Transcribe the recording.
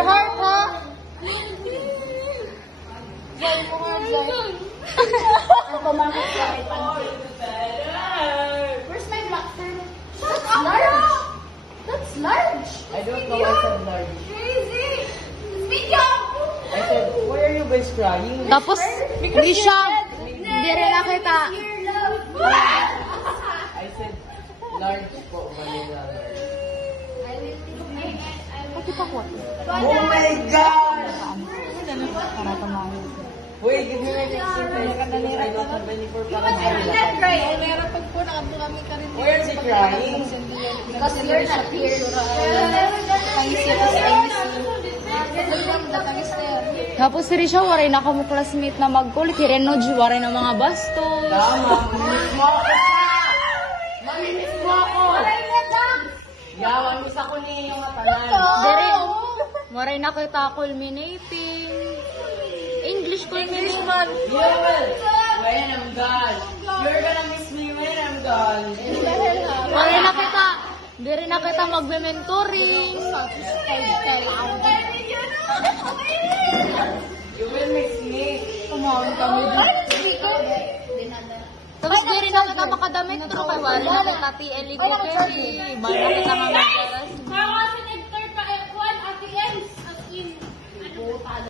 Your heart, ha? Zay mo heart, Zay. Ako mga kapatid. Where's my black term? That's large. That's large. I don't know I said large. Crazy. Video. I said, why are you guys crying? Tapos, hindi siya. Hindi rin nakita. I said, large po, vanilla large. Pati pa ko. Oh my gosh! Para tumayo. Wait, give me my next surprise. I don't have any for para That's right. Meron pag po nakadto kami ka rin. Why are they crying? Because you're not here. Tapos si Risha, waray na kamo classmate na magkulit. Hirenoj, waray na mga bastos. Tama, mamiss mo ako siya! Mamimiss mo ako! Yawan, miss ako ni yung matanan. Dere, waray na kita culminating. English culminating. Yul! When I'm gone. You're gonna miss me when I'm gone. Waray na kita. Dere na kita magbe-mentoring. You will miss me. Tumawin kami dito. Tapos dere na kita makadamit. Pero kay wala na kita TLE ko. Bala kita nga magkaras.